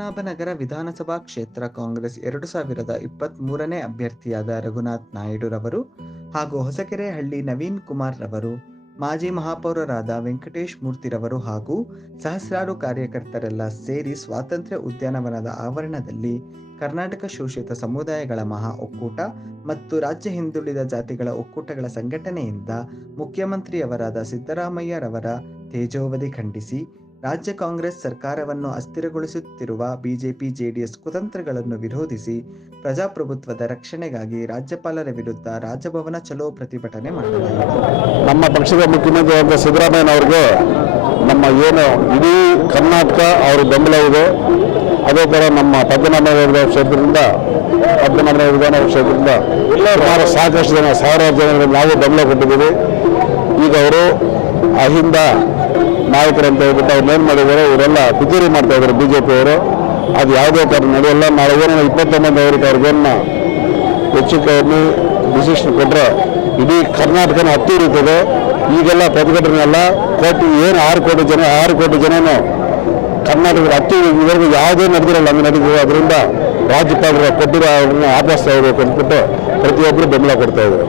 ಪದ್ಮನಾಭನಗರ ವಿಧಾನಸಭಾ ಕ್ಷೇತ್ರ ಕಾಂಗ್ರೆಸ್ ಎರಡು ಸಾವಿರದ ಇಪ್ಪತ್ತ್ ಮೂರನೇ ಅಭ್ಯರ್ಥಿಯಾದ ರಘುನಾಥ್ ನಾಯ್ಡುರವರು ಹಾಗೂ ಹೊಸಕೆರೆಹಳ್ಳಿ ನವೀನ್ ಕುಮಾರ್ ರವರು, ಮಾಜಿ ಮಹಾಪೌರರಾದ ವೆಂಕಟೇಶ್ ಮೂರ್ತಿರವರು ಹಾಗೂ ಸಹಸ್ರಾರು ಕಾರ್ಯಕರ್ತರೆಲ್ಲ ಸೇರಿ ಸ್ವಾತಂತ್ರ್ಯ ಉದ್ಯಾನವನದ ಆವರಣದಲ್ಲಿ ಕರ್ನಾಟಕ ಶೋಷಿತ ಸಮುದಾಯಗಳ ಮಹಾ ಒಕ್ಕೂಟ ಮತ್ತು ರಾಜ್ಯ ಹಿಂದುಳಿದ ಜಾತಿಗಳ ಒಕ್ಕೂಟಗಳ ಸಂಘಟನೆಯಿಂದ ಮುಖ್ಯಮಂತ್ರಿಯವರಾದ ಸಿದ್ದರಾಮಯ್ಯರವರ ತೇಜೋವಧಿ ಖಂಡಿಸಿ ರಾಜ್ಯ ಕಾಂಗ್ರೆಸ್ ಸರ್ಕಾರವನ್ನು ಅಸ್ಥಿರಗೊಳಿಸುತ್ತಿರುವ ಬಿಜೆಪಿ ಜೆಡಿಎಸ್ ಕುತಂತ್ರಗಳನ್ನು ವಿರೋಧಿಸಿ ಪ್ರಜಾಪ್ರಭುತ್ವದ ರಕ್ಷಣೆಗಾಗಿ ರಾಜ್ಯಪಾಲರ ವಿರುದ್ಧ ರಾಜಭವನ ಚಲೋ ಪ್ರತಿಭಟನೆ ಮಾಡಲಾಯಿತು. ನಮ್ಮ ಪಕ್ಷದ ಮುಖ್ಯಮಂತ್ರಿಯಾದ ಸಿದ್ದರಾಮಯ್ಯನವ್ರಿಗೆ ನಮ್ಮ ಏನು ಇಡೀ ಕರ್ನಾಟಕ ಅವರ ಬೆಂಬಲ ಇದೆ. ಅದೇ ಥರ ನಮ್ಮ ಪದ್ಮನಾಭ ಕ್ಷೇತ್ರದಿಂದ, ಪದ್ಮನಾಭ ವಿಧಾನ ಕ್ಷೇತ್ರದಿಂದ ಸುಮಾರು ಸಾಕಷ್ಟು ಜನ, ಸಾವಿರಾರು ಜನಗಳಿಗೆ ನಾವು ಬೆಂಬಲ ಕೊಟ್ಟಿದ್ದೀವಿ. ಈಗ ಅವರು ಅಹಿಂದ ನಾಯಕರು ಅಂತ ಹೇಳ್ಬಿಟ್ಟು ಅವ್ರು ಏನು ಮಾಡಿದ್ದಾರೆ, ಇವರೆಲ್ಲ ಪಿತೂರಿ ಮಾಡ್ತಾ ಇದ್ದಾರೆ ಬಿಜೆಪಿ ಅವರು. ಪಿಯವರು ಅದು ಯಾವುದೇ ಕಾರಣ ನಡೆಯಲ್ಲ ನಾಳೆ ಏನೋ ಇಪ್ಪತ್ತೊಂಬತ್ತು ಅವರಿಗೆ ಅವ್ರಿಗೇನ ಹೆಚ್ಚು ಕಮ್ಮಿ ಡಿಸಿಷನ್ ಕೊಟ್ಟರೆ ಇಡೀ ಕರ್ನಾಟಕನ ಹತ್ತಿ ಇರುತ್ತದೆ ಈಗೆಲ್ಲ ಪ್ರತಿಭಟನೆ ಎಲ್ಲ ಕೋಟಿ, ಏನು ಆರು ಕೋಟಿ ಜನ, ಆರು ಕೋಟಿ ಜನನು ಕರ್ನಾಟಕದ ಹತ್ತಿ ಇವರೆಗೂ ಯಾವುದೇ ನಡೆದಿರಲ್ಲ ಹಂಗೆ ನಡೀತದೆ ಅದರಿಂದ ರಾಜ್ಯಪಾಲರ ಕೊಟ್ಟಿರೋ ಅವ್ರನ್ನ ವಾಪಸ್ ತಗೋಬೇಕು ಅಂದ್ಬಿಟ್ಟು ಪ್ರತಿಯೊಬ್ಬರು ಬೆಂಬಲ ಕೊಡ್ತಾ ಇದ್ದಾರೆ.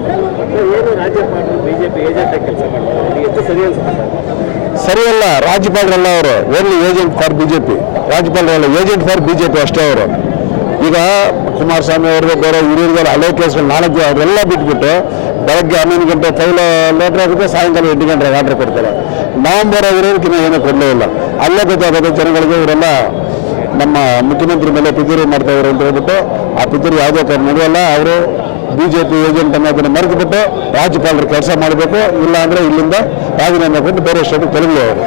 ಸರಿಯಲ್ಲ, ರಾಜ್ಯಪಾಲರಲ್ಲ ಅವರು. ಓನ್ಲಿ ಏಜೆಂಟ್ ಫಾರ್ ಬಿಜೆಪಿ ರಾಜ್ಯಪಾಲರಲ್ಲ ಏಜೆಂಟ್ ಫಾರ್ ಬಿಜೆಪಿ ಅಷ್ಟೇ ಅವರು. ಈಗ ಕುಮಾರಸ್ವಾಮಿ ಅವ್ರದ್ದು ಬೇರೆ ಹಿರಿಯರಿಗೆಲ್ಲ ಹಳೆ ಕೇಸ್ಗಳು, ನಾಲ್ಕು ಅವರೆಲ್ಲ ಬಿಟ್ಬಿಟ್ಟು ಬೆಳಗ್ಗೆ ಹನ್ನೊಂದು ಗಂಟೆ ಫೈಲ್ ಲೇಟ್ರ್ ಆಗುತ್ತೆ ಸಾಯಂಕಾಲ ಎಂಟು ಗಂಟೆಗೆ ಆರ್ಡರ್ ಕೊಡ್ತಾರೆ. ನವಂಬರ್ ಆಗಿರೋದಕ್ಕಿಂತ ಏನೂ ಕೊಡಲೇ ಇಲ್ಲ. ಅಲ್ಲೇ ಗೊತ್ತಾಗುತ್ತೆ ಜನಗಳಿಗೆ, ಇವರೆಲ್ಲ ನಮ್ಮ ಮುಖ್ಯಮಂತ್ರಿ ಮೇಲೆ ಪಿತೂರಿ ಮಾಡ್ತಾ ಇದ್ದಾರೆ ಅಂತ ಹೇಳ್ಬಿಟ್ಟು ಆ ಪಿತೂರಿ ಯಾವುದೇ ಕಾರಣ ನಡೆಯಲ್ಲ, ಅವರು ಬಿ ಜೆ ಪಿ ಏಜೆಂಟ್ ಅನ್ನೋದನ್ನು ಮರೆತುಬಿಟ್ಟು ರಾಜ್ಯಪಾಲರು ಕೆಲಸ ಮಾಡಬೇಕು, ಇಲ್ಲ ಅಂದರೆ ಇಲ್ಲಿಂದ ರಾಜೀನಾಮೆ ಕೊಟ್ಟು ಬೇರೆ ಸ್ಟೇಟಿಗೆ ತೊಲಗಲಿ ಅವರು